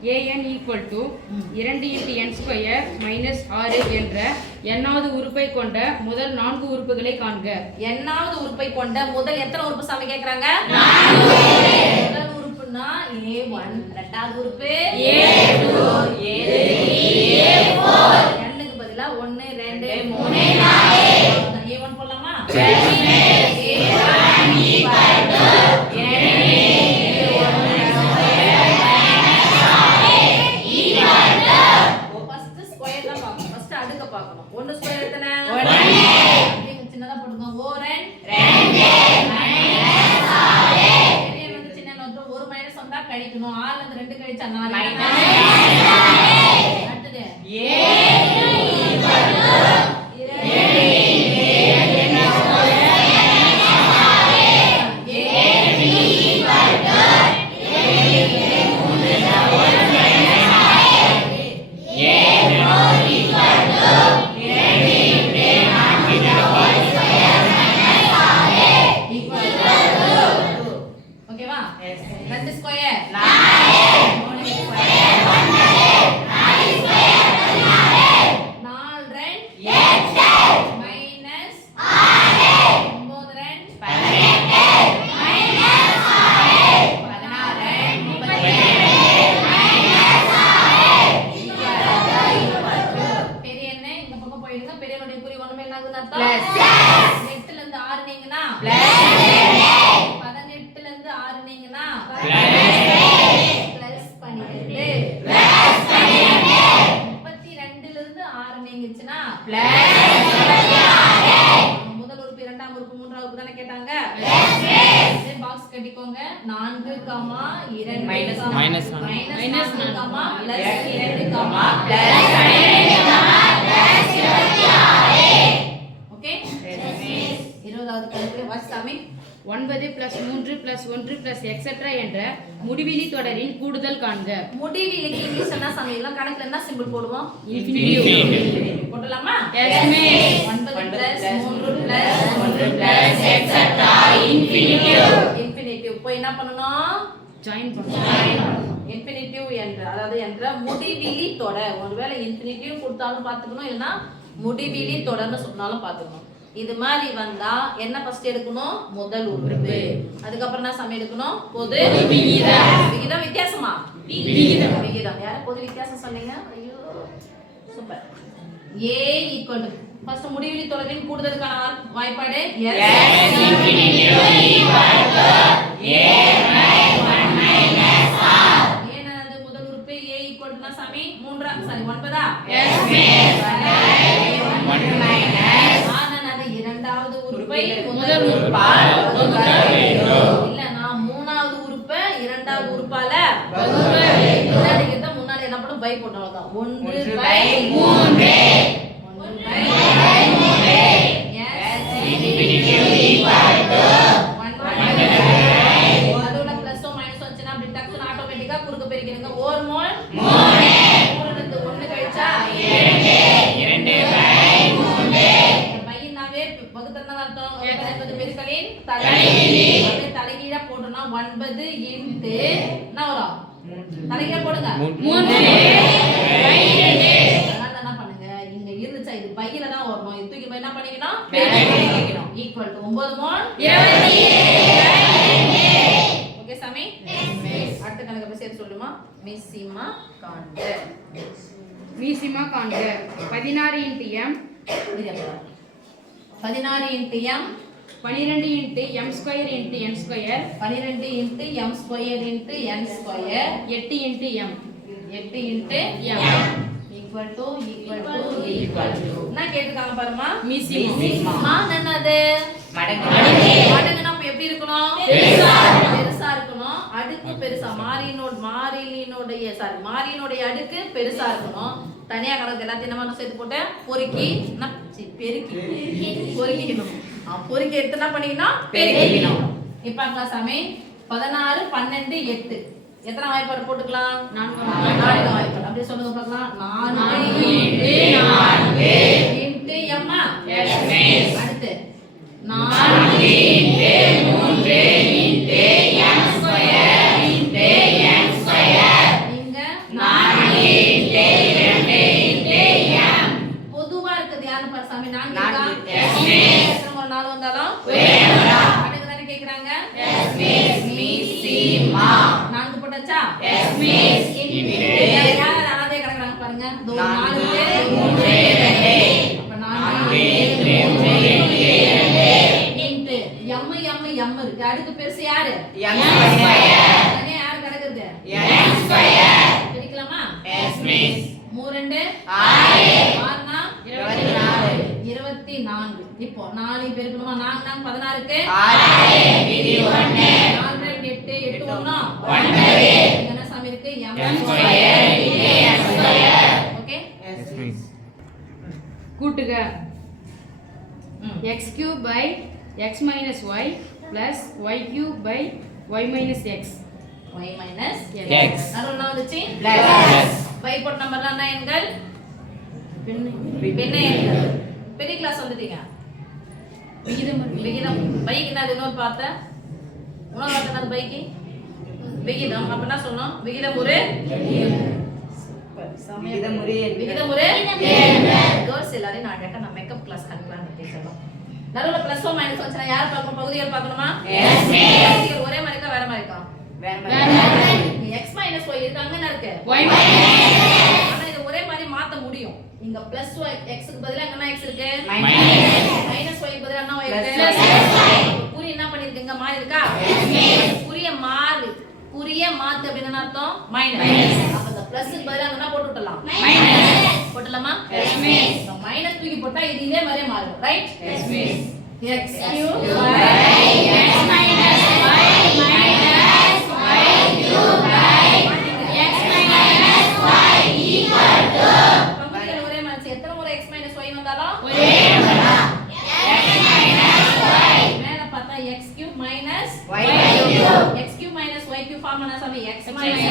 an equal to 2 into n square minus 6 என்ற எண்ணாவது உறுப்பை கொண்ட முதல் 4 உறுப்புகளை காண்க. எண்ணாவது உறுப்பை கொண்ட முதல் எத்தனை உறுப்பு சாமி கேக்குறாங்க? முதல் உறுப்புனா a1, இரண்டாவது உறுப்பு a2, a3, a4. n க்கு பதிலா 1 2 3 4. a1 போடலாமா? a1 equal to ஒன்னு ஸ்கொயர் எத்தனை? 1 அப்படிங்க சின்னதா போடுங்க. ஓரன் 2 மைனஸ் 6 பெரிய வந்து சின்ன நோட் ஒரு மைனஸ் வந்தா கழிக்கணும். 6 ல இருந்து 2 கழிச்சா 4 மைனஸ் 6. அடுத்து a equal to 2 square 4 3 square 4 square 4 8 minus 6 9 18 minus 6 16 32 minus 6 பெரிய என்ன இந்த பக்கம் போயிடுங்க. பெரியனுடைய குறி ஒண்ணுமே என்னதுன்னு அர்த்தம் பிளஸ் 8 ல இருந்து 6 நீங்கனா பிளஸ் 18 ல இருந்து 6 நீங்கனா பிளஸ் 12 பிளஸ் 32 ல இருந்து 6 நீங்கச்சுனா பிளஸ் 26 முதல் உறுப்பு இரண்டாம் உறுப்பு மூன்றாம் உறுப்பு தான கேட்டாங்க இதே பாக்ஸ் கட்டிக்கோங்க 4 2 மைனஸ் 4 பிளஸ் 2 பிளஸ் 26 ஓகே 20வது கணக்கு வாசிசாமி 9 + 3 + 1 + etc. என்ற முடிவிலி தொடரின் கூடுதல் காண்க. முடிவிலிக்கு இங்கிலீஷ்ல என்ன சமயம்லாம் கணக்குல என்ன சிம்பிள் போடுவோம்? இன்ஃபினிட்டிவ் போடலாமா? Yes miss. 9 + 3 + 1 + etc. இன்ஃபினிட்டிவ் போய் என்ன பண்ணனும்? ஜாயின் பண்ணனும். இன்ஃபினிட்டிவ் என்ற அதாவது முடிவிலி தொடர். ஒருவேளை இன்ஃபினிட்டிவ் கொடுத்தாலும் பாத்துக்கணும் இல்லனா முடிவிலி தொடர்னு சொன்னாலும் பாத்துக்கணும். இது மாதிரி வந்தா என்ன ஃபர்ஸ்ட் எடுக்கணும்? முதல் உறுப்பு. அதுக்கு அப்புறம் என்ன சம எடுக்கணும்? பொது விகிதம். விகிதம் வித்தியாசமா? விகிதம். யார பொது வித்தியாசம் சொன்னீங்க? ஐயோ super. a equal to first முடிவிலி தொடரின் கூடுதலுக்கான வாய்ப்பாடு s infinitive equal to a - 1 - r. ஏனது முதல் உறுப்பு a ஈக்குவல் டு சாமி 9ஆ? s miss. 1 - இரண்டாவது உறுப்பை முதல் உறுப்பால் வகுக்க வேண்டும். இல்ல நான் மூணாவது உறுப்பை இரண்டாவது உறுப்பால வகுக்க வேண்டும். முன்னாடி முன்னாடி என்ன பண்ணும்? பை போட்டோம் அவ்வளவுதான். 1/3 1/3 s இன்ஃபினிட்டிவ் ஈக்குவல் டு 1/3. அதோட பிளஸோ மைனஸோ வந்துச்சுனா அப்படி டக்குன்னு ஆட்டோமேட்டிக்கா குறுக்க பெருக்கிடுங்க. 1 மோல் 3 3 இருந்து 1 கழிச்சா 2 வகுத்தறனால அர்த்தம் என்பது பெருக்கலின் தலைகீழா போட்டோம்னா 9 இன்டு என்ன வரும்? தலைகீழா போடுங்க 3 அதனால என்ன பண்ணுங்க இங்க இருந்துச்சா இது பையில தான் வரணும். இது தூக்கி போய் என்ன பண்ணிக்கணும்? பெருக்கிக்கணும். ஈக்குவல் டு 9 மோல் 22. ஓகே சாமி? அடுத்த கணக்கு பத்தி சேர்த்து சொல்லுமா? மீசிமா காண்க. மீசிமா காண்க. 16 into m 16 into m 12 into m square into n square 12 into m square into n square 8 into m 8 into m equal to என்ன கேட்டிருக்காங்க பாருமா? மீசிமா என்னது? மடங்குனா அப்ப எப்படி இருக்கணும்? பெருசா இருக்கணும். அடுக்கு பெருசா மாறியினுடைய அடுக்கு பெருசா இருக்கணும். தனியா கணக்கு எல்லாத்தையும் நம்ம சேர்த்து போட்டு பொறுக்கிக்கணும். பொறுக்கி எடுத்து என்ன பண்ணிக்கணும்? பெருக்கிக்கணும். இப்ப பார்க்கலாம் சாமி 16 12 8 எத்தனை வாய்ப்பாடு போட்டுக்கலாம்? 4 வாய்ப்பாடு. அப்படியே சொல்லுங்க பார்க்கலாம். 4 into m அடுத்து 4 into 3 into m square into n square இங்க நான்கு இருக்கா? எத்தனை முறை 4 வந்தாலும் கணக்கு தானே கேக்குறாங்க. 4 போட்டாச்சா? யார் யார் அனாதையா கிடக்குறாங்க பாருங்க. இதோ 4 பேர் 3 அப்ப 4 இன்டு m இருக்கு. அடுத்து பெருசு யாரு? அங்கே யார் கிடக்குது? பிரிக்கலாமா? 3 6 24. இப்போ 4 பெருக்கணுமா? 4 16 க்கு 4 8 8 1 என்ன சாமி இருக்கு? ஓகே கூட்டுக x cube by x minus y plus y cube by y minus x. y minus X. நடுவுல வந்துச்சு Plus. பை போட் நம்பர்லாம் என்ன எண்கள்? பெண்ணை எண்கள். பெரிய கிளாஸ் வந்துட்டீங்க. விகிதம் பைக்கு என்ன இன்னொரு பார்த்த உணவு பார்த்தது பைக்கு விகிதம். அப்ப என்ன சொன்னோம்? விகிதம் ஒரு விகிதம் ஒரு கேர்ள்ஸ் எல்லாரும் நான் கேட்டா நான் மேக்கப் கிளாஸ் அனுப்பலாம்னு பேசலாம். நடுவுல பிளஸ் ஓ மைனஸ் வந்துச்சா யார் பார்க்கணும்? பகுதிகள் பார்க்கணுமா? பகுதிகள் ஒரே மாதிரி இருக்கா வேற மாதிரி இருக்கா? x minus y இருக்கு. அங்க என்ன இருக்கு? y minus. ஆனா இது ஒரே மாதிரி மாத்த முடியும். இங்க plus y x க்கு பதிலா அங்க என்ன x இருக்கு? minus y க்கு பதிலா என்ன y இருக்கு? குறி என்ன பண்ணிருக்கீங்க? மாறி இருக்கா? குறிய மாறு. குறிய மாத்து அப்படினா அர்த்தம் மைனஸ். அப்ப இந்த பிளஸ் க்கு பதிலா அங்க என்ன போட்டு விட்டலாம்? மைனஸ் போடலாமா? Yes miss. மைனஸ் தூக்கி போட்டா இது இதே மாதிரியே மாறும். Right? Yes miss. x cube by x minus y minus y cube by x minus y equal to பகுதிகள் ஒரே மாதிரி. எத்தனை முறை x minus y வந்தாலும் ஒரே முறை x minus y. மேல பார்த்தா x cube minus y cube. x cube minus y cube formula சாமி x minus y.